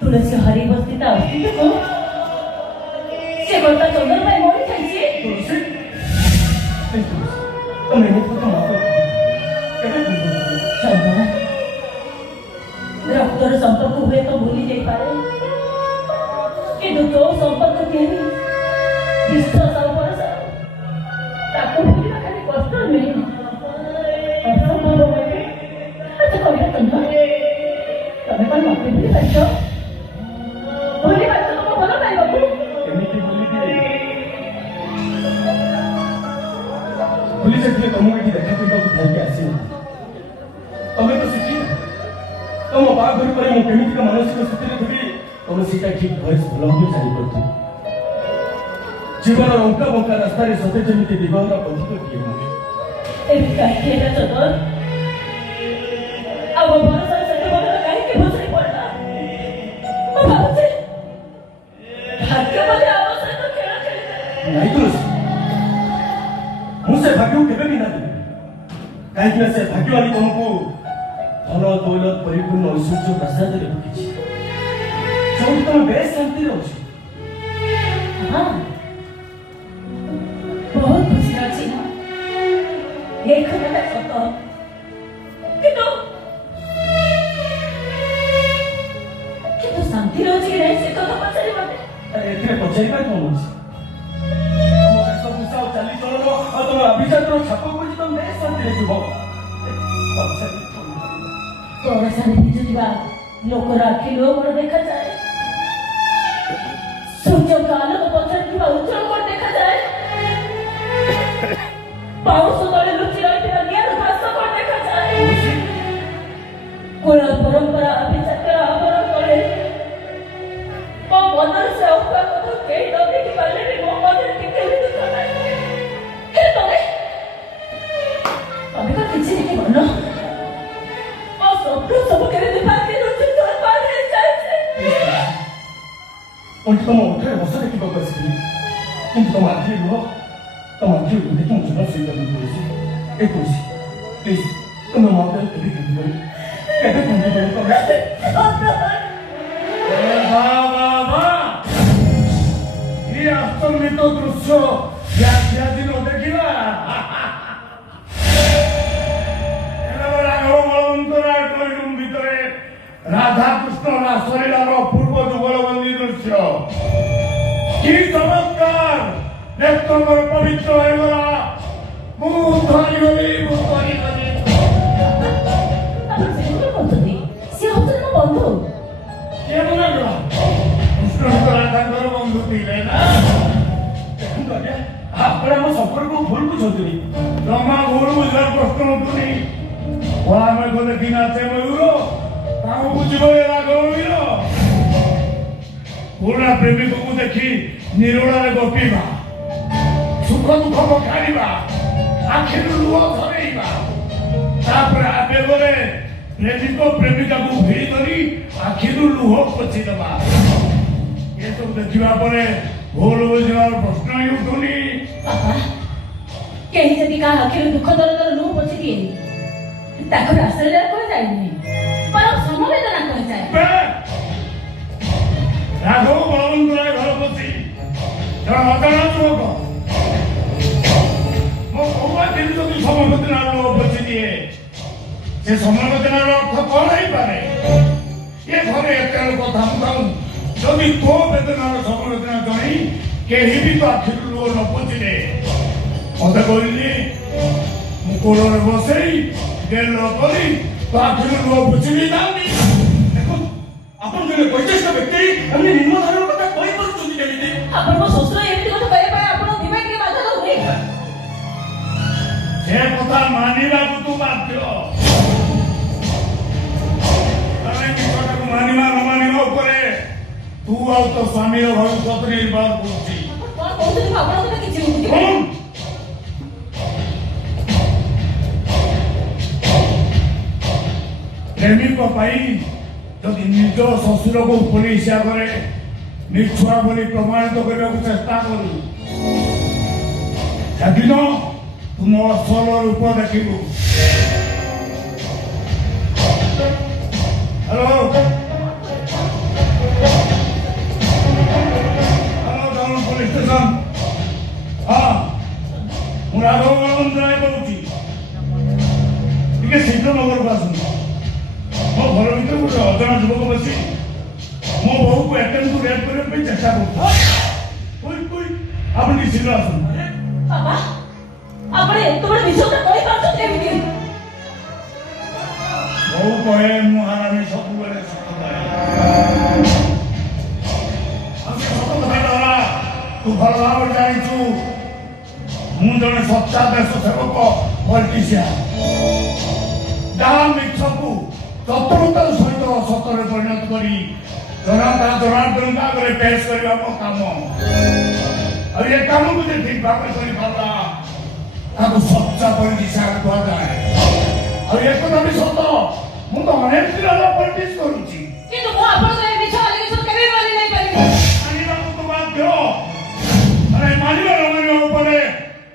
तुलसी हरी बस्ती से गोटा चंदन भाई मोड़ी चाहिए तो मैंने तो माफ कर चंदन रक्तर संपर्क हुए तो भूली जाई पारे कि जो संपर्क केही विश्वास और भरोसा ताको भूलिबा खाली कष्ट मिले असंभव होते अच्छा कविता चंदन तमे पण माफी भूली पाछो भूली पाछो तो बोलो नाही बाबू एमिति भूली दिए पुलिस से तुमको एठी देखा करबा को थाई आसी तमे तो सिटी तुम बाघ धरी पर मु केमिति का मानसिक स्थिति रे थी तुम सीटा ठीक भइस भलो हो जाई करथि जीवन रंका बंका रास्ता रे सते जेमिति दिगहरा पथित किए मु ए काहे ना चंदन अब भरोसा से बोलो काहे के भोसरी पड़ना ओ बाबूजी भाग्य बोले अवसर तो खेला खेले नहीं तुलसी मुझसे भाग्य केबे भी ना दे काहे कि से भाग्य वाली तुमको धन दौलत परिपूर्ण ऐश्वर्य प्रसाद रे रखिछि जो तुम बेस शांति रहो हां बहुत खुशी अछि ना एक खटा सतो किंतु शांति रहो कि नहीं से तो पछारी मते एथे पछारी पर कोन अछि तुम सब गुस्सा चली चलो और तुम अभिजात रो छाप को तुम बेस शांति रे जीवो तोरसाने बिजुवा लोकर आखि लोक देखा जाए सूर्य का आलोक पथर की उज्जवल कर देखा जाए पाउस तले लुचि रहिଥିବା ଜ୍ଞାନ ଭାଷ कर देखा जाए कुल परंपरा अभिजातर आवरण तले ओ मदर से औका को केही न देखि पाले भी मो मदर टिके भी दुख नाही हे तमे का किछि नहीं बनो सब करे दिमाग के रुचि तो पार है जाए और तुम उठे बस देखि बकस की किंतु तुम आखिर लो तुम आखिर लो देखि मुझे ना सही कर दो ए तुलसी प्लीज तुम मां के भी कर दो कैसे तुम भी बोलो बाबा ये अस्तमित दृश्य या दिन देखिला राधा कृष्ण रासलीलार पूर्व जुगलबंदी दृश्य कि चमत्कार नेत्र पवित्र होगला कृष्ण राधाकर बंधु थे ना आप संपर्क भूल बुझे जमा भूल बुझार प्रश्न उठुनी आम को देखी नाचे मयूर पुराना प्रेमिक को देखी निरोड़ा गपीबा सुख दुख पकाड़ा आखिर लुह धरईबा आवेगे प्रेमिक प्रेमिका को भिड़ी धरी आखिर लुह पोछीदबा ये सब देखा भूल बुझार प्रश्न ही उठुनी कहीं जदि का आखिर दुख दर्द लुह पोछी दिए ତାକୁ ରାସ୍ତାରେ କୁହାଯାଏନି, ବରଂ ସମବେଦନା କୁହାଯାଏ। ରାଘବ ବଳବନ୍ତରାୟ ଘର ପଶି ଜଣେ ଅଜଣା ଯୁବକ ମୋ କୌଆ କିନ୍ତୁ ଯଦି ସମବେଦନାର ଲୋକ ପଶି ଦିଏ, ସେ ସମବେଦନାର ଅର୍ଥ କଣ ହେଇପାରେ? ଏ ଘରେ ଏତେ ଲୋକ ଥାଉ ଯଦି ତୋ ବେଦନାର ସମବେଦନା ଜଣେଇ କେହି ବି ତ ଆଖିରୁ ଲୁହ ନ ପୋଛିଲେ ମତେ କହିଲି ମୁଁ କୋଳରେ ବସେଇ ଗେଲ କରି ତ ଆଖିରୁ ଲୁହ ପୋଛିଲି ଯାଉନି। ଦେଖନ୍ତୁ ଆପଣ ଜଣେ ବୈଶିଷ୍ଟ ବ୍ୟକ୍ତି ଏମିତି ନିମ୍ନ ଧାରଣ କଥା କହିପାରୁଛନ୍ତି କେମିତି? ଆପଣଙ୍କ ଶ୍ୱଶୁର ଏମିତି କଥା କହିବା ପାଇଁ ଆପଣଙ୍କ ଦିମାଗରେ ବାଧା ଦଉନି? ସେ କଥା ମାନିବାକୁ ତୁ ବାଧ୍ୟ। କଥାକୁ ମାନିବା ନ ମାନିବା ଉପରେ ତୁ ଆଉ ତୋ ସ୍ୱାମୀର ଭବିଷ୍ୟତ ନିର୍ଭର କରୁଛି। କଣ କହୁଛନ୍ତି ମୁଁ ଆପଣଙ୍କ କଥା କିଛି ବୁଝିପାରୁନି। ପ୍ରେମିକ ପାଇଁ ଯଦି ନିଜ ଶ୍ୱଶୁରକୁ ପୋଲିସ ଆଗରେ ମିଛୁଆ ବୋଲି ପ୍ରମାଣିତ କରିବାକୁ ଚେଷ୍ଟା କରୁ, ସେଦିନ ତୁ ମୋ ଅସଲ ରୂପ ଦେଖିବୁ। Hello hello police station. ହଁ ମୁଁ ରାଘବ ବଳବନ୍ତରାୟ କହୁଛି, ଟିକେ ଶୀଘ୍ର ମୋ ଘରକୁ ଆସନ୍ତୁ। ମୋ ଘର ଭିତରେ ଗୋଟେ ଅଜଣା ଯୁବକ ବସି ମୋ ବୋହୂକୁ ଏଟେମ୍ପ ରେପ୍ କରିବା ପାଇଁ ଚେଷ୍ଟା କରୁଛି। ଆପଣ ଟିକେ ଶୀଘ୍ର ଆସନ୍ତୁ। ବାବା, ଆପଣ ଏତେ ବଡ଼ ମିଛ କଥା କହିପାରୁଛନ୍ତି କେମିତି? ବୋହୂ କହେ ମୁଁ ହାରାମି ସବୁବେଳେ ସତ କହେ। ସତ କଥା ତୁ ଭଲ ଭାବରେ ଜାଣିଛୁ ମୁଁ ଜଣେ ସଚ୍ଚା ଦେଶ ସେବକ ପଲିଟିସିଆନ। ଯାହା ମିଛକୁ ତତ୍ପରତାର ସହିତ ସତରେ ପରିଣତ କରି ଜନାର୍ଦ୍ଦନଙ୍କ ଆଗରେ ପେଶ କରିବା ମୋ କାମ। ଆଉ ଏ କାମକୁ ଯେ ଠିକ ଭାବରେ କରିପାରିଲା ତାକୁ ସଚ୍ଚା ପଲିଟିସିଆନ କୁହାଯାଏ। ଆଉ ଏକଥା ବି ସତ, ମୁଁ ତ ଅନେକ ପିଲାର ପଲିଟିକ୍ସ କରୁଛି। କିନ୍ତୁ ମୁଁ ଆପଣଙ୍କ ଏ ମିଛ ଆଲିଗେସନ କେବେ ମାନି ନାହିଁ ପାରିବି। ମାନିବାକୁ ତ ବାଧ୍ୟ। ଆରେ ମାନିବା ନ ମାନିବା ଉପରେ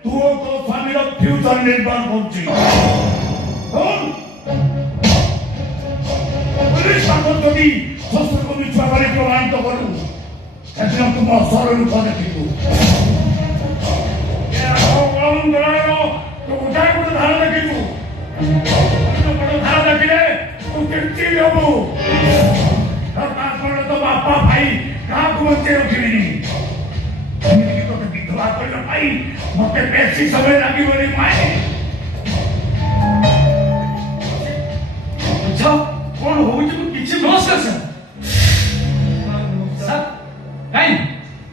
ତୁ ଓ ତୋ ସ୍ୱାମୀର ଫ୍ୟୁଚର ନିର୍ଭର କରୁଛି। পুলিশ পাগল যদি শ্বশুরকে মিছুয়া বলে প্রমাণিত করু, সেদিন তুমি অসর রূপ দেখিবু। উঠাই গোটে ধারা দেখিবু, গোটে ধারা দেখিলে তু কেমতি হবু। তারপরে তো বাপা ভাই কাহাକୁ বଞ୍ଚে ରଖିବିନି। ଏମିତିକି ତୋତେ ବିଧବା କରିବା ପାଇଁ ମତେ ବେଶୀ ସମୟ ଲାଗିବନି ମାଏ। କଣ ହଉଛି ମୁଁ କିଛି ନମସ୍କାର ସାର୍। ସାର୍ କାଇଁ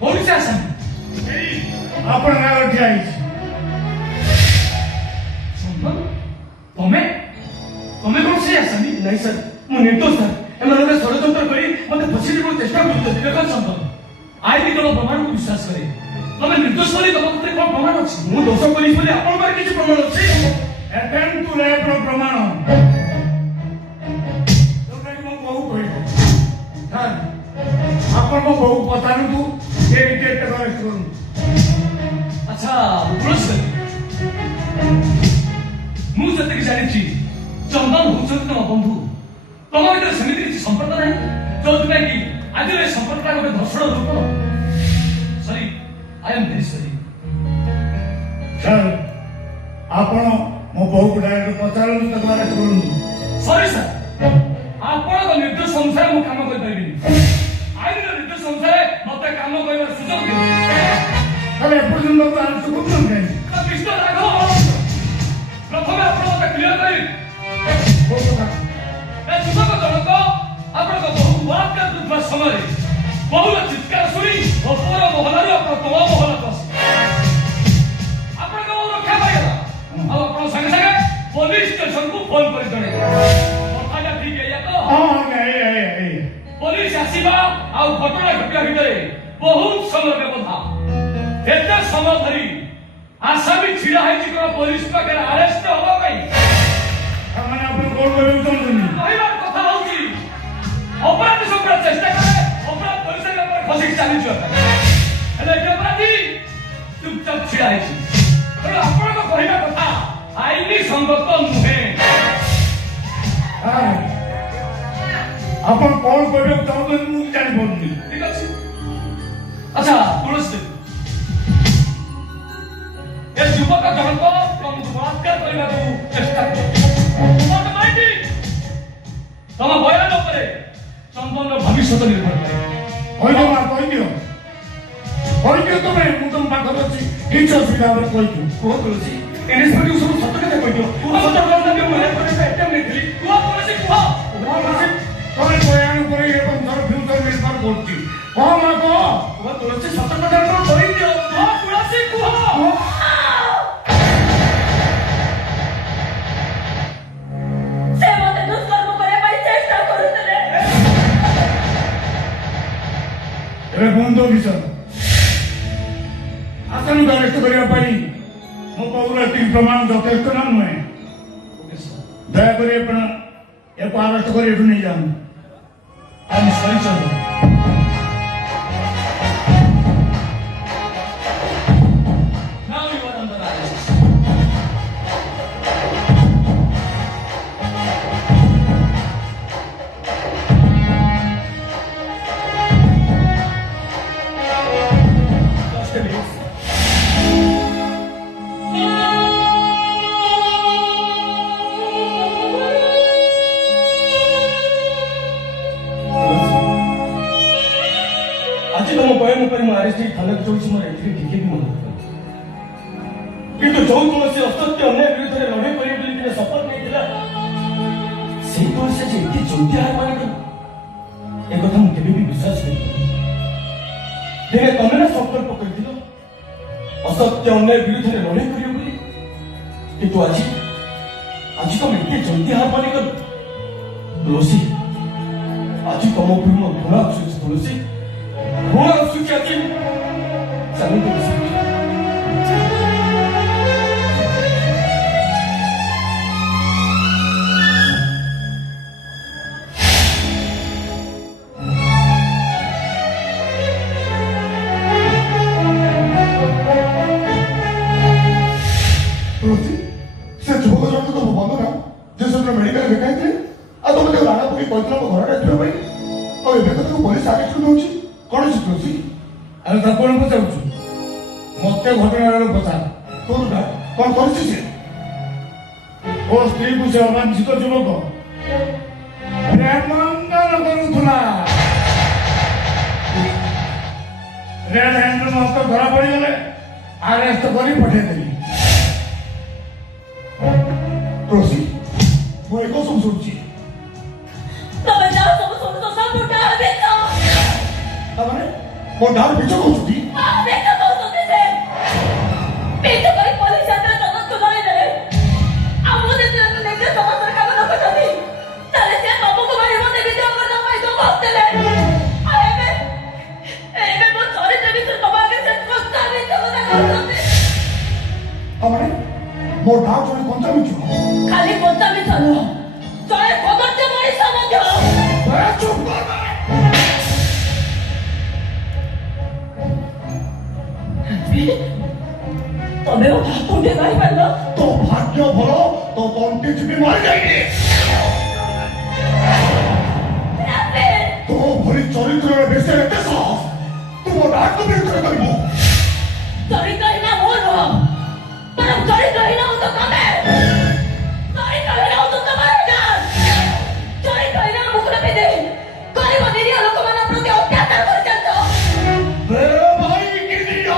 ପୋଲିସ ଆସନ୍ତି? ଆପଣ ଆଗରେ ଠିଆ ହେଇଛି। ତମେ ତମେ କଣ ସେ ଆସନ୍ତି? ନାଇଁ ସାର୍, ମୁଁ ନିର୍ଦ୍ଦୋଷ ସାର୍। ଏମାନେ ଷଡ଼ଯନ୍ତ୍ର କରି ମତେ ଫସି ଦେବାକୁ ଚେଷ୍ଟା କରୁଛନ୍ତି। ଦେଖନ୍ତୁ ସମ୍ଭବ ଆଇନ କେବଳ ପ୍ରମାଣକୁ ବିଶ୍ୱାସ କରେ। ତମେ ନିର୍ଦ୍ଦୋଷ ବୋଲି ତମ ପାଖରେ କଣ ପ୍ରମାଣ ଅଛି? ମୁଁ ଦୋଷ କରିଛି ବୋଲି ଆପଣଙ୍କ ପାଖରେ କିଛି ପ୍ରମାଣ ଅଛି? ଏଟେମ୍ପ ଟୁ ରେପ୍ର ପ୍ରମାଣ ଆପଣଙ୍କ ବୋହୁ ପଚାରନ୍ତୁ, ସେ ରିଜେକ୍ଟ କରନ୍ତୁ। ଆଚ୍ଛା ତୁଳସୀ, ମୁଁ ଯେତିକି ଜାଣିଛି ଚନ୍ଦନ ହଉଛନ୍ତି ତମ ବନ୍ଧୁ। ତମ ଭିତରେ ସେମିତି କିଛି ସମ୍ପର୍କ ନାହିଁ ଯୋଉଥିପାଇଁ କି ଆଜିର ଏ ସମ୍ପର୍କଟା ଗୋଟେ ଧର୍ଷଣ ରୂପ। Sorry, I am very sorry. Sir ଆପଣ ମୋ ବୋହୁକୁ ଡାଇରେକ୍ଟ ପଚାରନ୍ତୁ, ତାକୁ ଆରେଷ୍ଟ କରନ୍ତୁ। ସରି ସାର୍, ଆପଣଙ୍କ ନିର୍ଦ୍ଦେଶ ଅନୁସାରେ ମୁଁ କାମ କରିପାରିବିନି। ଆଇନର ନିର୍ଦ୍ଦେଶ ଅନୁସାରେ ମତେ କାମ କରିବାର ସୁଯୋଗ ଦିଅନ୍ତୁ। ତାହେଲେ ଏପର୍ଯ୍ୟନ୍ତ ଆରେଷ୍ଟ କରୁଛନ୍ତି କାହିଁକି? ମିଷ୍ଟର ରାଘବ, ପ୍ରଥମେ ଆପଣ ମତେ କ୍ଲିୟର କରିବେ କୋଉ କଥା? ଏ ଯୁବକ ଜଣକ ଆପଣଙ୍କ ବହୁ ବଳାତ୍କାର କରୁଥିବା ସମୟରେ ବହୁର ଚିତ୍କାର ଶୁଣି ଉପର ମହଲାରୁ ଆପଣ ତଳ ମହଲାକୁ ଆସିଲେ। ଆପଣଙ୍କ ବହୁ ରକ୍ଷା ପାଇଗଲା ଆଉ ଆପଣ ସାଙ୍ଗେ ସାଙ୍ଗେ ପୋଲିସ ଷ୍ଟେସନକୁ ଫୋନ କରି ଜଣେଇଲେ। କଥାଟା ଠିକ ଏଇଆ ତ? ପୋଲିସ ଆସିବା ଆଉ ଘଟଣା ଘଟିବା ଭିତରେ ବହୁତ ସମୟ ବ୍ୟବଧାନ। ଏତେ ସମୟ ଧରି ଆସାମୀ ଛିଡା ହେଇଛି କଣ ପୋଲିସ ପାଖରେ ଆରେଷ୍ଟ ହବା ପାଇଁ? ମାନେ ଆପଣ କଣ କରିବାକୁ ଚାହୁଁଛନ୍ତି? କହିବାର କଥା ହଉଛି ଅପରାଧ ସବୁବେଳେ ଚେଷ୍ଟା କରେ ଅପରାଧ ପୋଲିସ ଉପରେ ଖସିକି ଚାଲିଯିବା ପାଇଁ, ହେଲେ ଏଠି ଅପରାଧୀ ଚୁପଚାପ ଛିଡା ହେଇଛି। ତେଣୁ ଆପଣଙ୍କ କହିବା କଥା ଆଇନ ସଙ୍ଗତ ନୁହେଁ। କହିବାକୁ ଚାହୁଁଛନ୍ତି ମୁଁ ଜାଣିପାରୁନି। ଠିକ ଅଛି। ଆଚ୍ଛା ତୁଳସୀ ଏ ଯୁବକ ଜଣକ ତମକୁ ବଳାତ୍କାର କରିବାକୁ ଚେଷ୍ଟା କରୁଛି। ତମ ବୟାନ ଉପରେ ଚନ୍ଦନର ଭବିଷ୍ୟତ ନିର୍ଭର କରେ। କହିଦିଅ ମା କହିଦିଅ ତମେ ମୁଁ ତମ ପାଖରେ ଅଛି କିଛି ଅସୁବିଧା ହେବନି କହିଦିଅ। କୁହ ତୁଳସୀ ଇନ୍ସପେକ୍ଟର ସବୁ ସତ କଥା କହିଦିଅ। କୁହ ସତ କଥା ମୁଁ ହେଲ୍ପ କରିବା ଆଇଟମ୍ ନେଇଥିଲି। କୁହ ତୁଳସୀ କୁହ। ତମେ ବୟାନ ଉପରେ ଏବଂ ତାର ଫ୍ୟୁଚର ନିର୍ଭର କରୁଛି। କହ ମା କହ। କୁହ ତୁଳସୀ ସତ କଥା କହିଦିଅ। କୁହ ତୁଳସୀ କୁହ। ସେ ମୋତେ ଦୁଷ୍କର୍ମ କରିବା ପାଇଁ ଚେଷ୍ଟା କରୁଥିଲେ। ଏବେ ବନ୍ଦ ବିଷୟ ଆସାମୀକୁ ଆରେଷ୍ଟ କରିବା ପାଇଁ ମୋ ପାଖରେ ଏତିକି ପ୍ରମାଣ ଯଥେଷ୍ଟ ନା ନୁହେଁ। ଦୟାକରି ଆପଣ ଏକୁ ଆରେଷ୍ଟ କରି ଏଠୁ ନେଇଯାଆନ୍ତୁ। I'm sorry, Chandra. Now you are under arrest. Just a minute. आज तुम बयान पर अरेस्ट थाना चलती मोर एंट्री टिके भी मन किंतु जो तुलसी असत्य अन्याय विरुद्ध लड़े करिए बोली दिने शपथ नहीं से तुलसी जे इतनी जल्दी हार मान ए कथा मु केबे भी विश्वास नहीं दिने तमे ना संकल्प कर असत्य अन्याय विरुद्ध लड़े करिए बोली किंतु आज तुम इतनी जल्दी हार मान तुलसी आज तुम ऊपर मो घृणा आसुଛି तुलसी घृणा आसुଛି आज ଚାଲୁ ତୁଳସୀ ତୁଳସୀ ସେ ଯୁବକ ଜଣକ ତମ ବନ୍ଧୁ ନା ଯେ ସେଦିନ ମେଡିକାଲ ଦେଖାଇଥିଲେ ଆଉ ତମେ ତାକୁ ରାଣା ପକେଇ କହିଥିଲ ମୋ ଘର ଡାକିବା ପାଇଁ ଆଉ ଏବେ ତ ତାକୁ ପୋଲିସ ଆରେଷ୍ଟ କରିଦେଉଛି କଣ ଅଛି ତୁଳସୀ? ଆରେ ତାକୁ କଣ ପଚାରୁଛୁ ମତେ ଘଟଣାର ପଚାର ତୋର କଣ କରିଛି ସେ? ଓ ସ୍ତ୍ରୀକୁ ସେ ଅବାଞ୍ଛିତ ଯୁବକ ପ୍ରେମାଙ୍ଗନ କରୁଥିଲା। ରେଡ୍ ହ୍ୟାଣ୍ଡର ମସ୍ତ ଧରା ପଡ଼ିଗଲେ ଆରେଷ୍ଟ କରି ପଠେଇଦେଲି। ତୁଳସୀ ମୁଁ ଏକ ସବୁ ଶୁଣୁଛି ତମେ ଯାହା ସବୁ ଶୁଣୁଛ ସବୁ ଡାହା ବେଚ। ତାମାନେ ମୋ ଡାର ବିଚ କହୁଛନ୍ତି ବେଚ କହୁଛନ୍ତି ସେ। ବେଚ କରି ପୋଲିସ ହାତରେ ତଦନ୍ତ କରିଦେଲେ। ଆଉ ମୁଁ ଯେତେବେଳେ ନିଜେ ସମସ୍ତର କାମ ନ କରୁଛନ୍ତି ତାହେଲେ ସେ ତମକୁ ମାରି ମୋତେ ବିଦ୍ରୋହ କରିବା ପାଇଁ ଧମକ ଦେଲେ। ଆଉ ଏବେ ମୋ ଚରିତ୍ର ବିଷୟରେ ତମ ଆଗରେ ସେ କଞ୍ଚା ମିଛ କଥା କହୁଛନ୍ତି। ତାମାନେ ମୋ ଡାର ଜଣେ କଞ୍ଚା ମିଛ ଖାଲି କଞ୍ଚା ମିଛ ନୁହଁ ଜଣେ କଦର୍ଯ୍ୟ ମଣିଷ ମଧ୍ୟ। ଚୁପ୍ କର ତମେ ମୋ ହାତୁଣ୍ଡେ ମାରିପାରିଲ। ତୋ ଭାଗ୍ୟ ଭଲ ତୋ ତଣ୍ଟି ଚିପି ମରିଯାଇନି। ତୋ ଭଳି ଚରିତ୍ରର ବିଷୟ ଏତେ ସହଜ ତୁ ମୋ ଡାକୁ ବିରୁଦ୍ଧରେ କରିବୁ। ଚରିତ୍ରହୀନ ମୁଁ ନୁହଁ ବରଂ ଚରିତ୍ରହୀନ ହଉଛ ତମେ। ଚରିତ୍ରହୀନ ହଉଛ ତମର ଗାଁ। ଚରିତ୍ରହୀନ ମୁକୁଟ ପିନ୍ଧି ଗରିବ ନିରୀହ ଲୋକମାନଙ୍କ ପ୍ରତି ଅତ୍ୟାଚାର କରିଚାଲିଛ। ଭାଇ କି ଦିଅ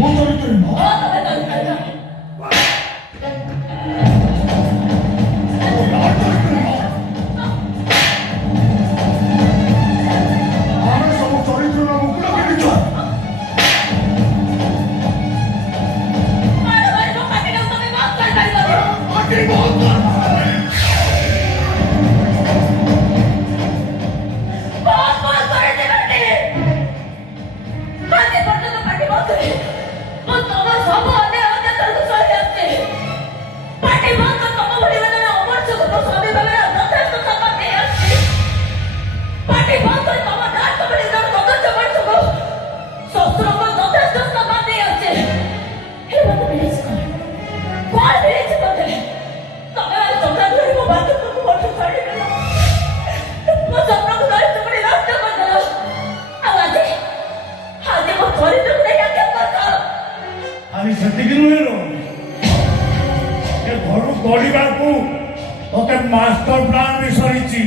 ମୋ ଚରିତ୍ରହୀନ ତମେ ଚରିତ୍ରହୀନ। ଆମେ ସବୁ ଚରିତ୍ରର ମୁକୁଟ ପିନ୍ଧିଛୁ। ମାଡ଼ ମାରି ମୋ ପାଟିଟାକୁ ତମେ ବନ୍ଦ କରିପାରିବ। ପାଟି ବନ୍ଦ କର। ବନ୍ଦ କରିଦେବାନି। ଆଜି ପର୍ଯ୍ୟନ୍ତ ପାଟି ବନ୍ଦ କରି ମୁଁ ତମ ସବୁ ଖାଲି ସେତିକି ନୁହେଁ ଲୋ, ଏ ଘରୁ ଦୌଡ଼ିବାକୁ ତତେ ମାଷ୍ଟର ପ୍ଲାନ୍ ବି ସରିଛି।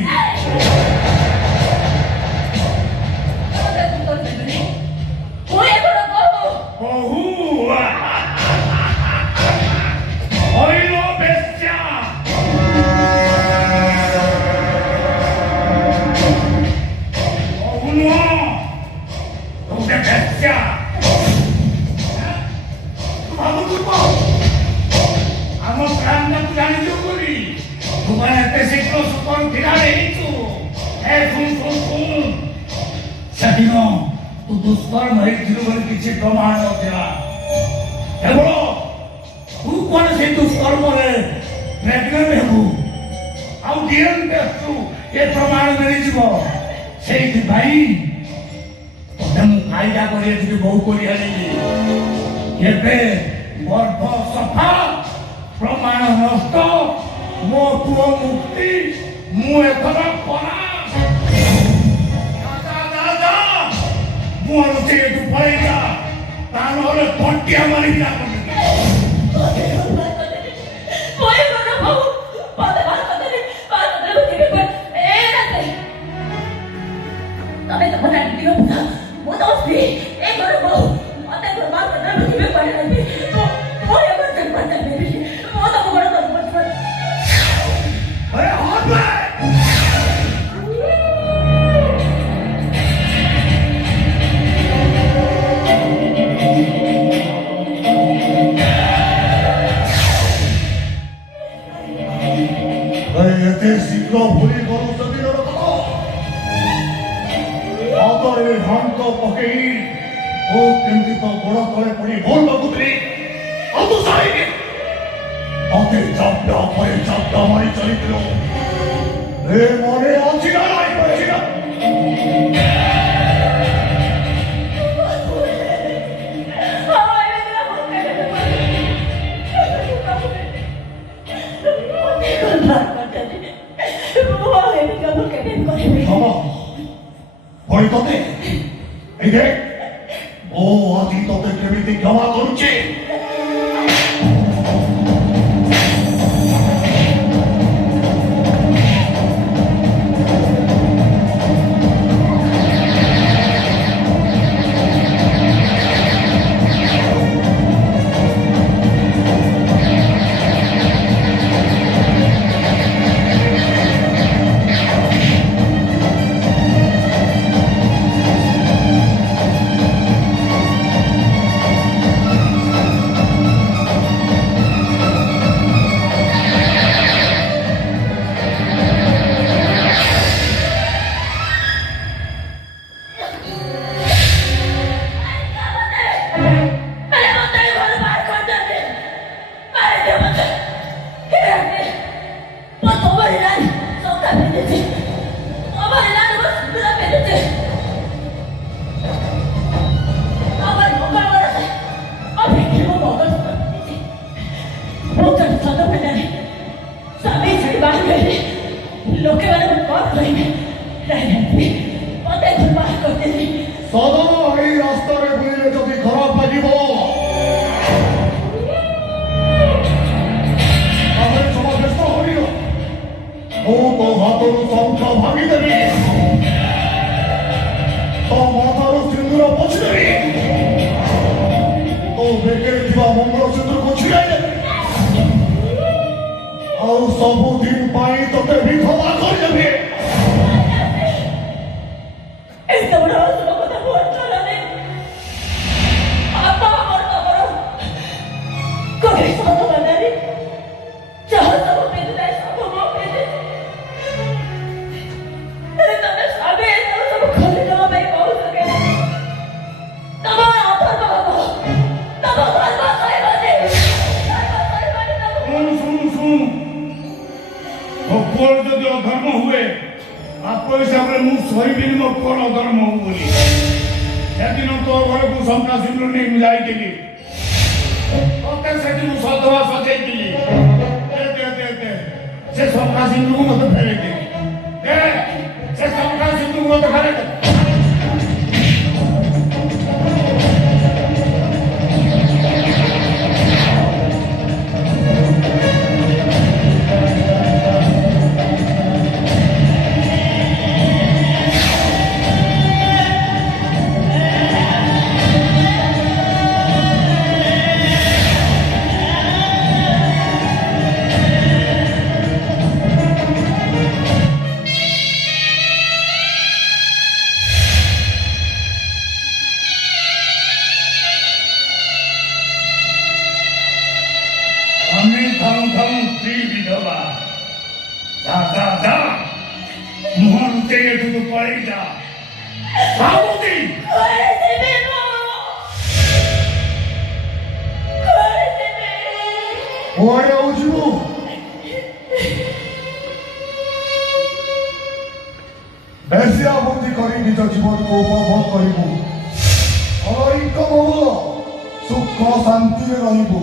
କହୁ ହଇଲୋ ବେଶ୍ୟା, କହୁ ନୁହଁ ତୁ ଗୋଟେ ବେଶ୍ୟା। ଭାବୁଛୁ କହ ଆମ ପ୍ଲାନ୍ଟାକୁ ଜାଣିଛୁ ବୋଲି ତୁ ମାନେ ଏତେ ଶୀଘ୍ର ସୁପର ଫିନାଲେ ହେଇଛୁ। ଏ ଶୁଣ ସେଦିନ ତୁ ଦୁଷ୍କର୍ମ ହେଇଥିଲୁ ବୋଲି କିଛି ପ୍ରମାଣ ନଥିଲା, କେବଳ ତୁ କଣ ସେ ଦୁଷ୍କର୍ମରେ ପ୍ରେଗନେଣ୍ଟ ହେବୁ ଆଉ ଡିଏନ୍ଏ ଟେଷ୍ଟରୁ ଏ ପ୍ରମାଣ ମିଳିଯିବ। ସେଇଥିପାଇଁ ତତେ ମୁଁ କାଇଦା କରି ଏଠିକି ବୋହୁ କରି ଆଣିଲି। ଏବେ ଗର୍ଭ ସଫା, ପ୍ରମାଣ ନଷ୍ଟ, ମୋ ପୁଅ ମୁକ୍ତି, ମୁଁ ଏଥର ପରା ମୁଁ ସେ ଏଠୁ ପଳେଇଲା, ତା ନହେଲେ ପଣ୍ଟିଆ ମାରିକି ଏତେ ଶୀଘ୍ର ଭୁଲି କରୁ ସେଦିନର କଥା। ହାତରେ ଘାଣ୍ଟ ପକେଇ ଓ କେମିତି ତ ଗୋଡ଼ ତଳେ ପଡ଼ି ଭୁଲ ମାଗୁଥିଲି ଆଉ ତୁ ସାରିକି ମତେ ଚାପ୍ଟ ପରେ ଚାପ୍ଟ ମାରି ଚାଲିଥିଲୁ। ଏ ମନେ ଅଛି ନା ନାହିଁ ଅଛି ନା? ଭଳି ତତେ ଏଇ ଦେଖ ଓ ଆଜି ତତେ କେମିତି କ୍ଷମା କରୁଛି। ସବୁଦିନ ପାଇଁ ତତେ ବି କ୍ଷମା କରିଦେବି। ଏତେ ବଡ଼ ଅସୁର କଥା କୁହନ୍ତୁନି। ଆପଣ ମୋର କୋଠି ସତ ବନାରି ଯାହା ସବୁ ପିନ୍ଧିଥାଏ ସବୁ ମୋ ପିନ୍ଧିଛି। ହେଲେ ତମେ ସ୍ୱାମୀ ଏସବୁ ସବୁ ଖୋଲିଦେବା ପାଇଁ କହୁଛ କେବେ? ତମ ଅଧର୍ମ ହବ, ତମ ଧର୍ମ ସହିବନି। ଶୁଣୁ ପୁଅର ଯଦି ଅଧର୍ମ ହୁଏ ବାପ ହିସାବରେ ମୁଁ ସହିବିନି ମୋ ପୁଅର ଅଧର୍ମ ହଉ ବୋଲି। ସେଦିନ ତୋ ଘରକୁ ସନ୍ତାସିନ୍ଦୁର ନେଇ ମୁଁ ଯାଇଥିଲି, ତତେ ସେଠି ମୁଁ ସଧବା ସଜେଇଥିଲି। ସେ ସନ୍ତାସିନ୍ଦୁରକୁ ମତେ ଫେରେଇ ଦେଲି। ସେ ସନ୍ତାସିନ୍ଦୁରକୁ ମତେ ଫେରେଇ ଦେଲି। जा मुहं लुचेगे तू पड़ेगी जा बाबूजी ওরে উজু বেশিয়া বন্দি করে নিজ জীবনকে উপভোগ করিব অলৈক বহুল সুখ শান্তিরে রহিব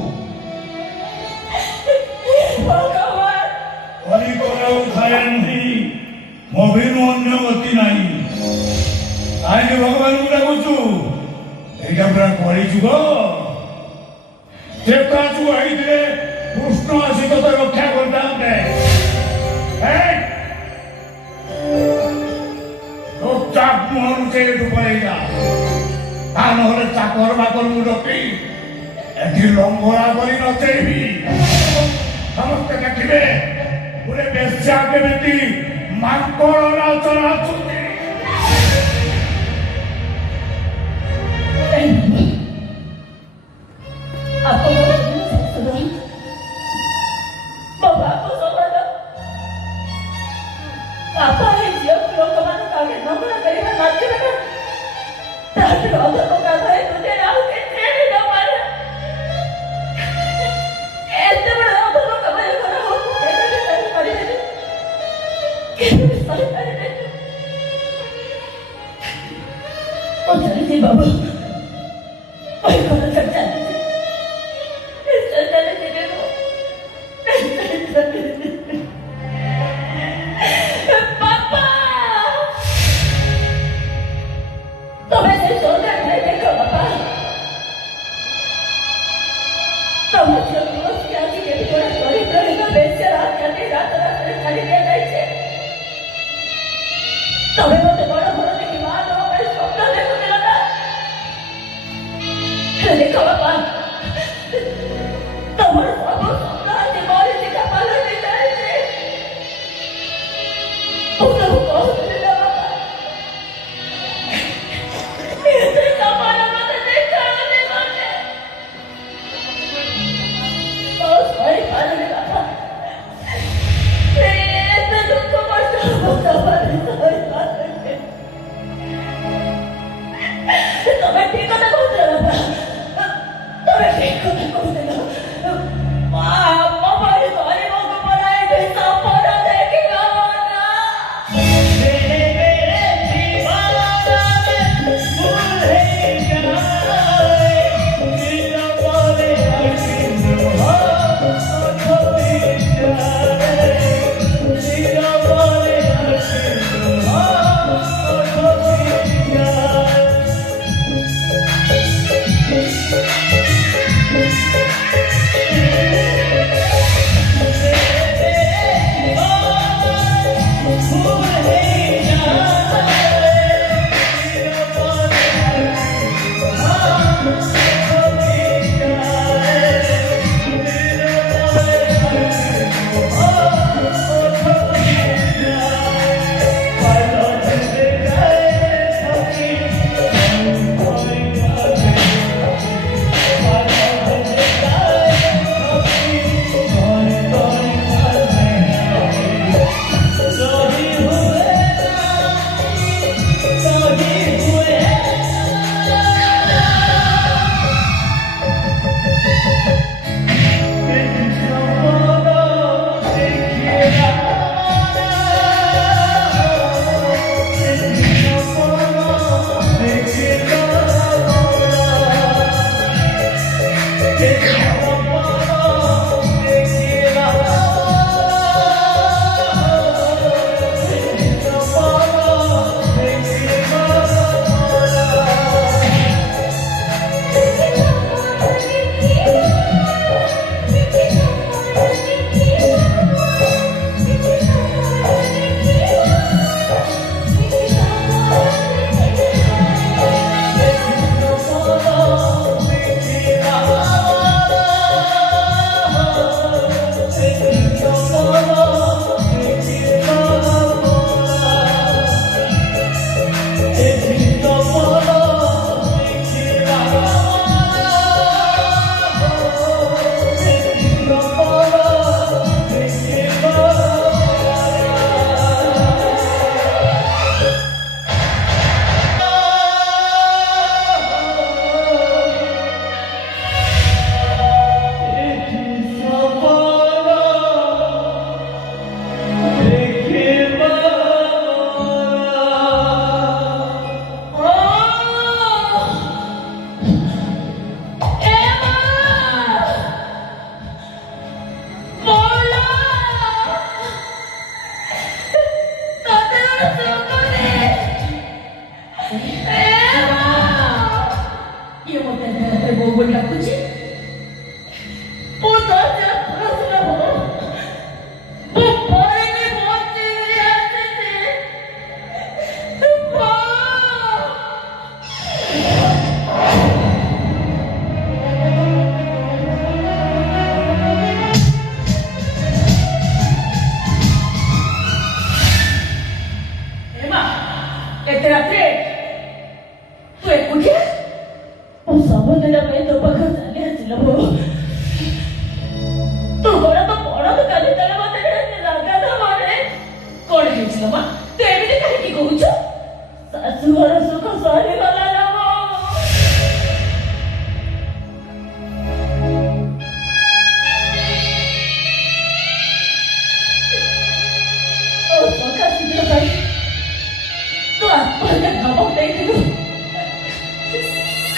কলিকরাও খায় नहीं মবিনু অন্য গতি নাই আইনে ভগবানଙ୍କୁ ডাকুଛୁ এইটা ପୁରା କଳି ଯୁଗ ତ୍ରେତା ଯୁଗ ହେଇଥିଲେ କୃଷ୍ଣ ଆସି ତତେ ରକ୍ଷା କରିଥାନ୍ତେ ଚୁପଚାପ ମୁହଁ ଲୁଚେଇଠୁ ପଳେଇ ଯା ତା ନହେଲେ ଚାକର ବାକରଙ୍କୁ ଡକେଇ ଏଠି ଲଙ୍ଗଳା କରି ନଚେଇବି ସମସ୍ତେ ଦେଖିବେ ଗୋଟେ ବେଶ୍ୟା କେମିତି ମାଙ୍କଡ଼ ନାଚ ନାଚୁଛି Apa boleh sedang? Bapak aku sama ada. Apa yang dia belum kemana kaget? Nama dari mana mati mana? Tapi kalau aku kata itu dia aku kecil di mana? Itu berapa aku kemana mana aku kata dia dari mana? Kita dari mana? Oh jadi si bapak. Oh kalau terjadi. Papa, तुम्हें से सोना है देखो पापा, तुम्हें जो दोस्त क्या जी के थोड़ा सॉरी प्रॉब्लम का बेच रात करने रात खाली दे गए थे, तुम्हें वो तो बड़ा बड़ा की बात हो मैं स्वप्न देखो मिला था, देखो पापा तुम्हारा सब स्वप्न दिमाग से का पालन नहीं करे थे उन्हें कौन मिला पापा इसे कमाना मत देखा नहीं माने और सही पालन पापा इसे दुख मत होता सही पालन तुम्हें ठीक होता कौन सा पापा तुम्हें ठीक होता कौन सा Mama baru kali mau kemana itu siapa dah देखिएगा ना मेरे मेरे दीवाना मुझे जाए मेरा बोले अर्जुन हो कोई जाए मेरा बोले अर्जुन हो कोई जाए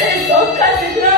ସେ ଶଙ୍ଖା ଶୀଘ୍ର